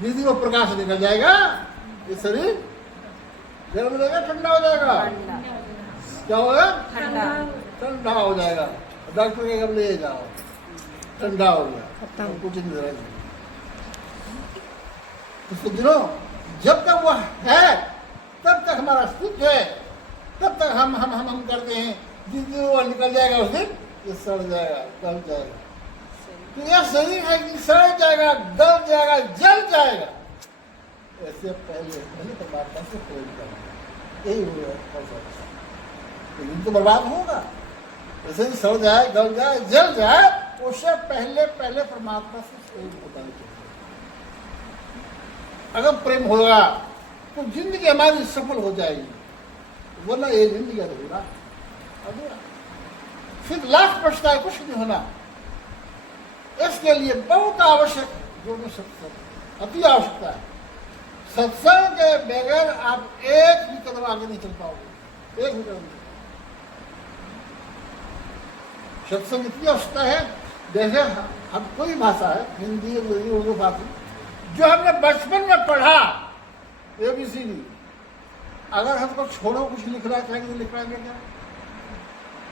जिस दिन वो प्रकाश निकल जाएगा ये शरीर गर्म हो जाएगा, ठंडा हो जाएगा। क्या होगा? ठंडा हो जाएगा। डॉक्टर के कब ले जाओ, ठंडा हो गया, कुछ नहीं रहेगा। तो समझो, जब तक वो है तब तक हमारा अस्तित्व है, तब तक हम करते हैं। जिस दिन वो निकल जाएगा उस दिन ये सड़ जाएगा, गल जाएगा। तो यह शरीर है कि सड़ जाएगा, गल जाएगा, जल जाएगा। ऐसे पहले परमात्मा से प्रेम करना, यही होगा। तो बर्बाद होगा। ऐसे ही सड़ जाए, गल जाए, जल जाए, उससे पहले परमात्मा से प्रेम होता है। अगर प्रेम होगा तो जिंदगी हमारी सफल हो जाएगी, वरना ये जिंदगी अधूरा। फिर लाख पछताए कुछ नहीं होना। इसके लिए बहुत आवश्यक जो सत्संग, अति आवश्यकता है। सत्संग के बगैर आप एक भी कदम आगे नहीं चल पाओगे, एक भी कदम नहीं। सत्संग इतनी आवश्यकता है, जैसे हम कोई भाषा है, हिंदी, अंग्रेजी, उर्दू भाषा, जो हमने बचपन में पढ़ा ABCD, अगर हमको छोड़ो कुछ लिखना चाहेंगे तो लिख पाएंगे क्या?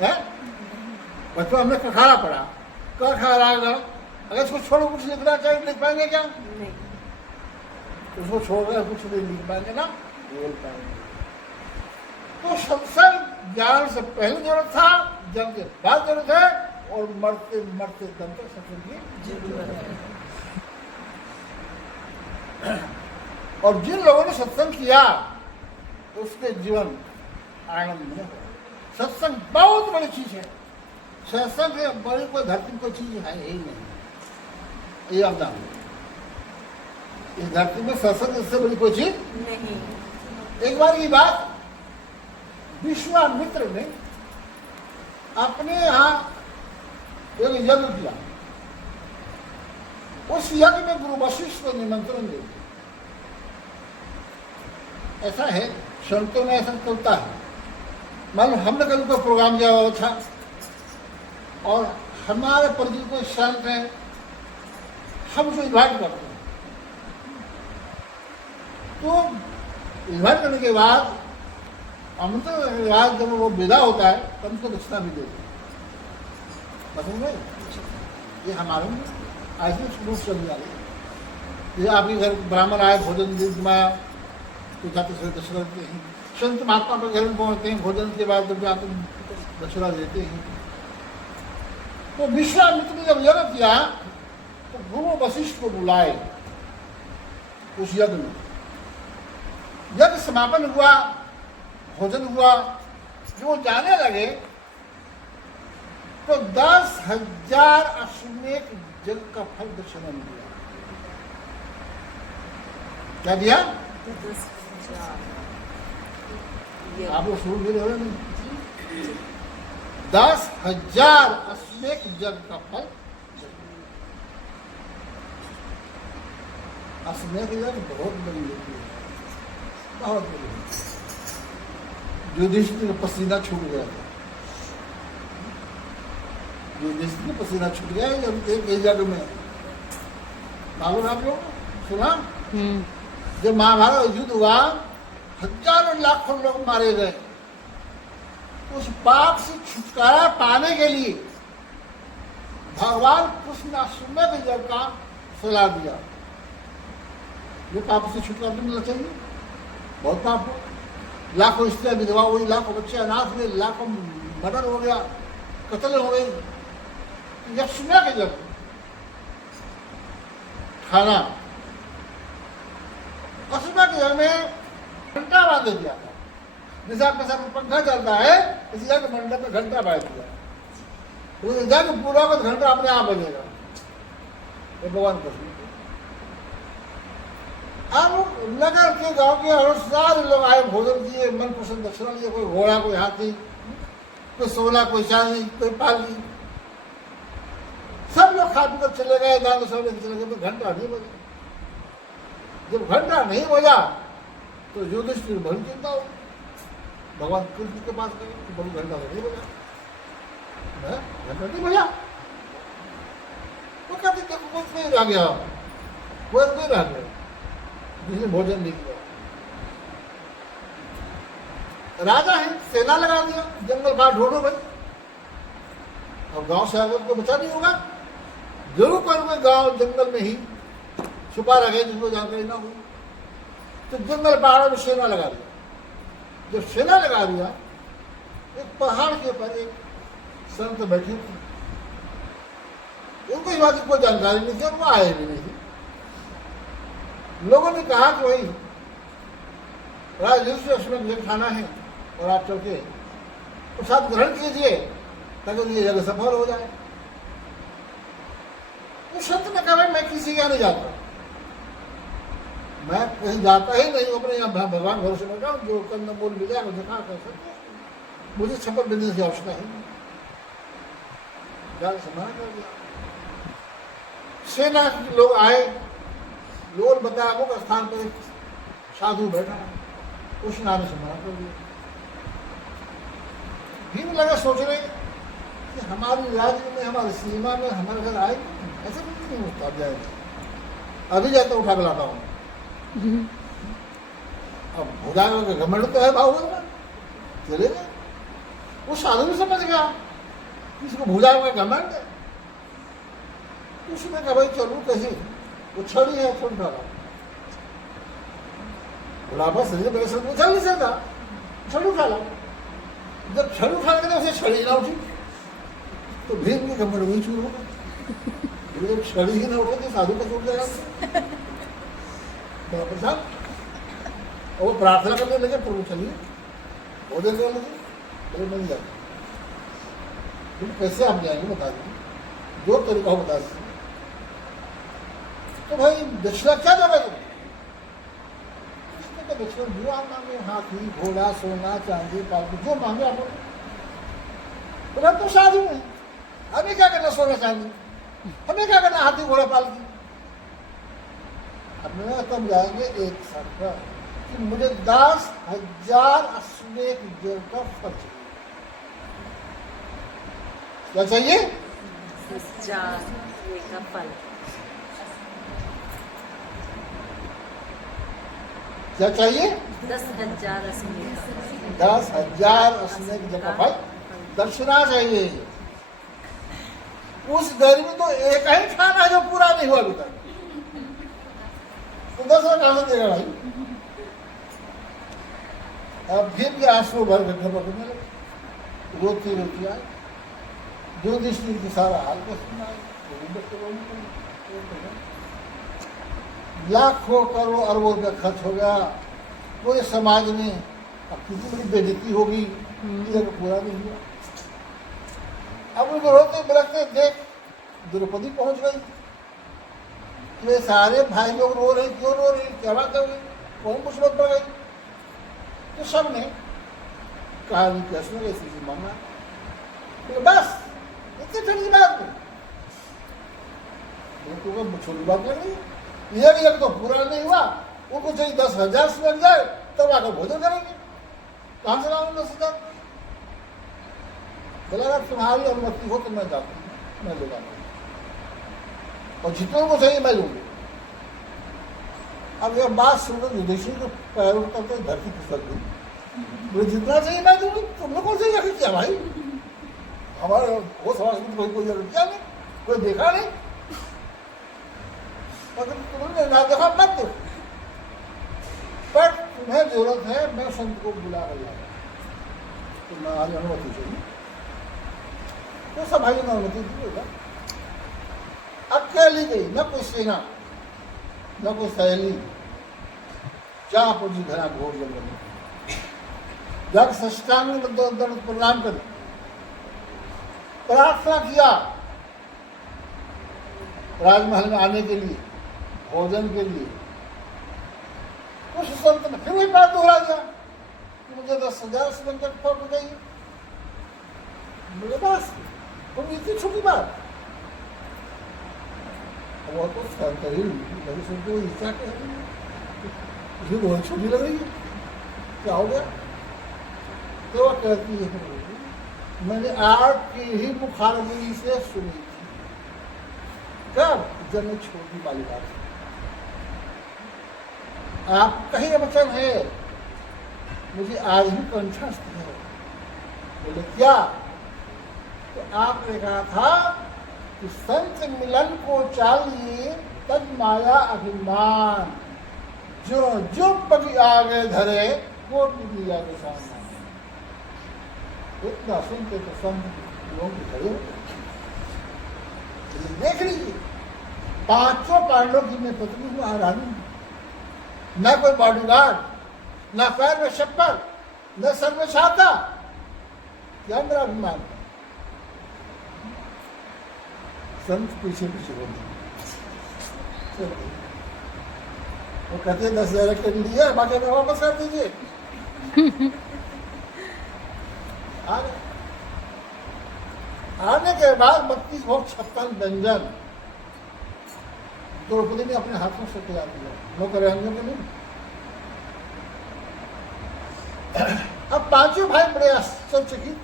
है बच्चों, हमने कखारा पढ़ा, क ख र ग, अगर इसको छोड़ो कुछ लिखना चाहेंगे तो लिख पाएंगे क्या? नहीं। उसको छोड़कर कुछ नहीं लिख पाएंगे ना, बोल पाएंगे। तो सत्संग ज्ञान से पहले जरूरत था, जन्म के बाद जरूरत है, और मरते मरते दम तक सत्संग की जरूरत है। और जिन लोगों ने सत्संग किया उसके जीवन आनंद में। सत्संग बहुत बड़ी चीज है। सत्संग से बड़ी कोई धरती में कोई चीज है ही नहीं। ये आप जानो, इस धरती में सत्संग इससे बड़ी कोई चीज नहीं। एक बार की बात, विश्वामित्र ने अपने यहाँ एक यज्ञ किया। उस यज्ञ में गुरु वशिष्ठ को निमंत्रण दे। ऐसा है, संतों में ऐसा चलता है। मालूम हमने कभी कोई प्रोग्राम किया हुआ था और हमारे परिचित कोई संत है, हम उसको इन्वाइट करते हैं। तो इन्वाइट करने के बाद आमंत्रण करने के बाद जब वो विदा होता है तब उसको दक्षिणा भी देते हैं। समझ गए? ये हमारे में आज भी शुरू चलने वाले। ये आपके घर ब्राह्मण आए, भोजन दिमाया तो जाते से दक्षिणा देते हैं। संत महात्मा के घर में पहुंचते हैं, भोजन के बाद जब जाते दक्षिणा देते हैं। तो विश्वामित्र ने जब यज्ञ किया तो गुरु वशिष्ठ को बुलाए उस यज्ञ में। यज्ञ समापन हुआ, भोजन हुआ, जो जाने लगे तो 10,000 अश्वमेध जल का फल दक्षिणा में दिया। क्या दिया? आप लोग सुन भी रहे हो नहीं? 10,000 अश्वमेध जल का फल। अश्वमेध जल बहुत बड़ी होती है, बहुत बड़ी। युधिष्ठिर का पसीना छूट गया था। युधिष्ठिर का पसीना छूट गया एक जगह में। मालूम आप लोग सुना? जब महाभारत युद्ध हुआ, हजारों लाखों लोग मारे गए। उस पाप से छुटकारा पाने के लिए भगवान कृष्ण ने अश्वमेध यज्ञ का सलाह दिया। ये पाप से छुटकारा मिलना चाहिए, बहुत पाप हो। लाखों स्त्रियां विधवा हुई, लाखों बच्चे अनाथ हुए, लाखों मर्डर हो गया, कत्ल हो गए। अश्वमेध यज्ञ खाना, अश्वमेध यज्ञ में घंटा बांध दिया था। जैसे आपके साथ पंखा चलता है, इसी यज्ञ मंडप में घंटा बांध दिया। यज्ञ पूरा होगा तो घंटा अपने आप बजेगा। ये भगवान कृष्ण अब नगर के गांव के और सारे लोग आए, भोजन किए, मन पसंद दक्षिणा लिए। कोई घोड़ा, कोई हाथी, कोई सोना, कोई चांदी, कोई पाली, सब लोग खा पी कर चले गए, दान दक्षिणा चले गए। तो घंटा नहीं बजा। जब घंटा नहीं बजा तो युधिष्ठिर बड़ी चिंता हो। भगवान कृष्ण के पास गए कि बड़ी घंटा नहीं बजा, घंटा नहीं बजा। तो कहते कोई रह गया, कोई रह गया। जिसने भोजन नहीं किया। राजा है, सेना लगा दिया, जंगल बाहर ढूंढो भाई। अब गांव से आगे तो बचा नहीं होगा, जरूर कोई गांव जंगल में ही छुपा रखे जिनको जानकारी ना हुई। तो जंगल पहाड़ में सेना लगा दिया। जब सेना लगा दिया, एक पहाड़ के ऊपर एक संत बैठे थे, उनको इस बात की कोई जानकारी नहीं थी और वो आए भी नहीं थे। लोगों ने कहा कि भाई राजनीति में खाना है और आप चल के प्रसाद ग्रहण कीजिए ताकि ये जगह सफल हो जाए। तो संत ने कहा, मैं किसी के यहाँ नहीं जाता, मैं कहीं जाता ही नहीं, अपने यहाँ भगवान भरोसे बैठा हूँ, जो कंद मूल मिल जाए मुझे खा कर सकते, मुझे छप्पन बिजनेस की आवश्यकता है। सम्मान कर दिया। सेना के लोग आए, लोग बताया वो स्थान पर एक साधु बैठा है, उस नाम से मना कर दिया। फिर लगा सोचने कि हमारे राज्य में, हमारी सीमा में हमारे घर आए, ऐसा कुछ नहीं होता जाएगा। अभी जाता उठा के लाता हूँ। अब भुजाओं के घमंड तो है बाहुबल में, चले गए। वो साधु भी समझ गया किसी को भुजाओं का घमंड है। उसने कहा भाई चलो कैसे, वो छड़ी है, छोड़ डाला बुढ़ापा शरीर मेरे साथ उछल नहीं सकता, छड़ी उठा ला। जब छड़ी उठा के उसे छड़ी ना उठी तो भीम के घमंड वही चूर हो गए। जब छड़ी ही ना उठे तो साधु का छूट जाएगा। बाबा साहब और वो प्रार्थना करने लगे, प्रभु चलिए भोजन करने लगे, बोले नहीं जाते। तुम कैसे आप जाएंगे बता दीजिए, जो तरीका हो बता दीजिए। तो भाई दक्षिणा क्या देगा तुम? इसने दक्षिणा जो आप मांगे, हाथी घोड़ा सोना चांदी पालकी जो मांगे आप बोला तो साधु में हमें क्या करना सोना चांदी, हमें क्या करना हाथी घोड़ा पालकी। अब मैं तब जाएंगे एक साथ कि मुझे 10,000 अश्वेत जल का फल चाहिए। क्या चाहिए? 10,000 का फल। क्या चाहिए? 10,000 अश्वेत। 10,000 अश्वेत जल का फल दक्षिणा चाहिए। उस घर में तो एक ही खाना है जो पूरा नहीं हुआ अभी तक, तो 10,000 कहां से देगा भाई? अब फिर भी आंसू भर घटना पकड़ने लगे, रोती रोती आए, जो दृष्टि की सारा हाल को सुना, लाखों करोड़ अरबों रुपया खर्च हो गया पूरे समाज में। अब कितनी बड़ी बेइज्जती होगी, पूरा नहीं हुआ। अब उनको रोते बिलखते देख द्रौपदी पहुंच गई। ये सारे भाई लोग रो रहे, क्यों रो रहे, क्या बात कर रही, कौन कुछ लोग पड़ गई। तो सब ने कहा कृष्ण ने ऐसी मांगा, तो बस इतनी छोटी बात नहीं, तो छोटी बात लग रही है। एक तो पूरा नहीं हुआ, उनको चाहिए 10,000 से लग जाए तब आकर भोजन करेंगे। कहां से लाऊंगा 10,000? बोला अगर तुम्हारी अनुमति हो तो मैं जाता हूँ, मैं ले जाऊंगा और जितने को चाहिए मैं लूंगा। अब यह बात सुनकर युधिष्ठिर के पैरों तक धरती खिसक गई। मुझे जितना चाहिए मैं दूंगी, तुमने कौन सी जगह किया भाई? हमारे वो समाज में कोई जगह किया नहीं, कोई देखा नहीं, अगर तुमने ना देखा मत दो, पर तुम्हें जरूरत है मैं संत को बुला कर लाऊंगा, तो मैं आज अनुमति चाहिए। तो सब भाई ने अनुमति दी होगा। अकेली गई, न कोई सेना न कोई सहेली, चाहपुर जी घरा घोर जंगल में जब सष्टांग दंड प्रणाम कर प्रार्थना किया राजमहल में आने के लिए, भोजन के लिए। उस संत ने फिर वही बात दोहरा दिया कि मुझे 10,000 से तक फर्क चाहिए। मेरे पास तुम इतनी छोटी बात, वो तो ईसा के बहुत छोटी लग रही है, क्या हो गया? तो वह कहती है मैंने आपकी ही मुखारबिनी से सुनी थी, कब? जब मैं छोटी वाली बात आपका ही वचन है, मुझे आज भी कंठस्थ है। बोले क्या? तो आपने कहा था कि संत मिलन को चाहिए तज माया अभिमान, जो जो पग आगे धरे वो भी आगे सामने। इतना सुनते तो संत लोग खड़े हो। देख लीजिए, पांचों पांडवों की मैं पत्नी हूं, महारानी, न कोई बॉडीगार्ड, न पैर में चप्पल, न सर में छाता, क्या मेरा अभिमान। संत पीछे पीछे बोलते, वो कहते 10,000 के लिए बाकी में वापस कर दीजिए। आने के बाद 32 भोग 56 व्यंजन द्रौपदी ने अपने हाथों से खिला दिया, नौकरानियों के नहीं। अब पांचों भाई बड़े आश्चर्यचकित,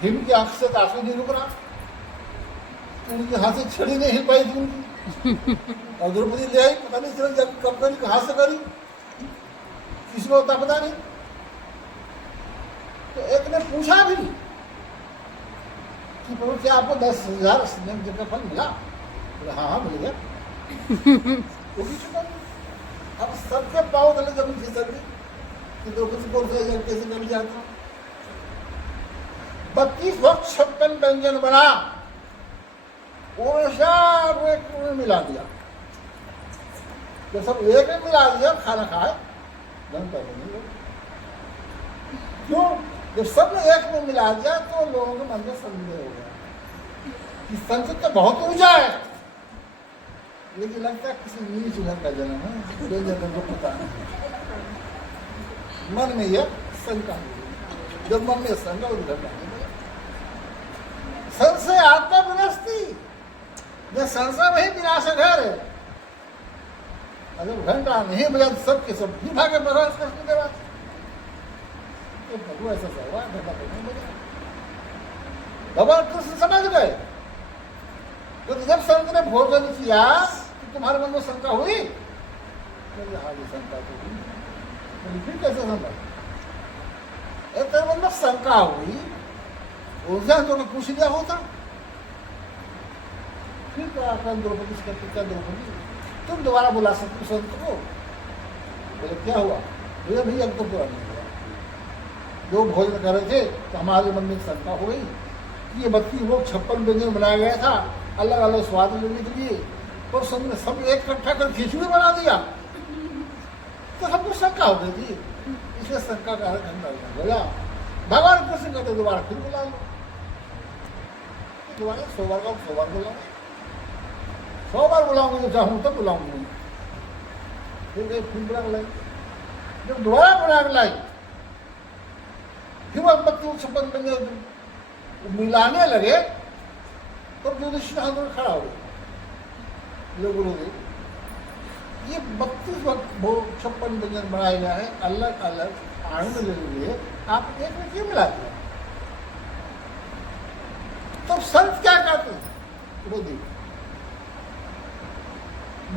भीम की आंख से आंसू नहीं रुक रहा, उनके हाथ से छड़ी नहीं हिल पाई थी उनकी, और द्रौपदी ले आई, पता नहीं चला जब कब करी कहां से करी, किसी को होता पता नहीं। तो एक ने पूछा भी कि प्रभु क्या आपको 10,000 यज्ञ का फल मिला? बोले हाँ मिल गया। वो भी चुका। अब सबके पाँव तले जमीन खिसक गई कि द्रौपदी को कैसे कर लिया था। 32 भोग 56 व्यंजन बना, एक में मिला दिया। जब सब एक में मिला दिया, खाना खाए घंटा नहीं। क्यों? जब सब एक में मिला दिया तो लोगों के मन में संदेह हो गया कि संत तो बहुत ऊंचा है, लेकिन लगता है किसी नीच घर का जन्म है, जन्म को पता नहीं। मन में यह शंका, जब मन में शंका उधर का संशय आत्मा विनष्टि, जब संशय वही विनाश घर है। अगर घंटा नहीं बजा तो सबके सब भी भागे प्रकाश करने के बाद प्रभु ऐसा हुआ, घंटा नहीं बजा। भगवान कृष्ण समझ गए। तो जब संत ने भोजन किया तो तुम्हारे मन में शंका हुई? आगे शंका तो हुई, फिर कैसे संभव? तेरे मन में शंका हुई, ऊर्जा तो पूछ लिया होता। फिर द्रौपदी से कहते, क्या द्रौपदी तुम दोबारा बुला सकते संत को? बोले क्या हुआ? बोले भैया अब तो पूरा नहीं हुआ, जो भोजन कर रहे थे तो हमारे मन में शंका हो गई कि ये 32 लोग 56 व्यंजन बनाया गया था अलग अलग स्वाद लेने के लिए, और सब एक इकट्ठा कर खिचड़ी बना दिया, तो हमको शंका हो गई थी, इसलिए शंका का बोला। भगवान कृष्ण कहते दोबारा फिर बुला लो, दोबारा 100 बार का 100 बार बुलाओ, 100 बार बुलाऊंगी तो चाहूँ तब बुलाऊंगी। फिर बुला लाई, जब दोबारा बुला लाई फिर 56 व्यंजन मिलाने लगे तो युधिष्ठिर हाथ में खड़ा हो गया, गुरुदेव ये 56 व्यंजन बनाए गए हैं अलग अलग आनंद ले लिए, आप एक में क्यों मिला दिया? तो संत क्या कहते हैं? गुरुदेव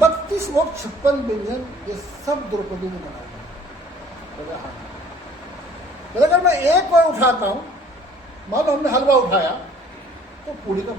32 भोग 56 व्यंजन ये सब द्रौपदी ने बनाया। अगर मैं एक बार उठाता हूं, मान लो हमने हलवा उठाया तो पूरी का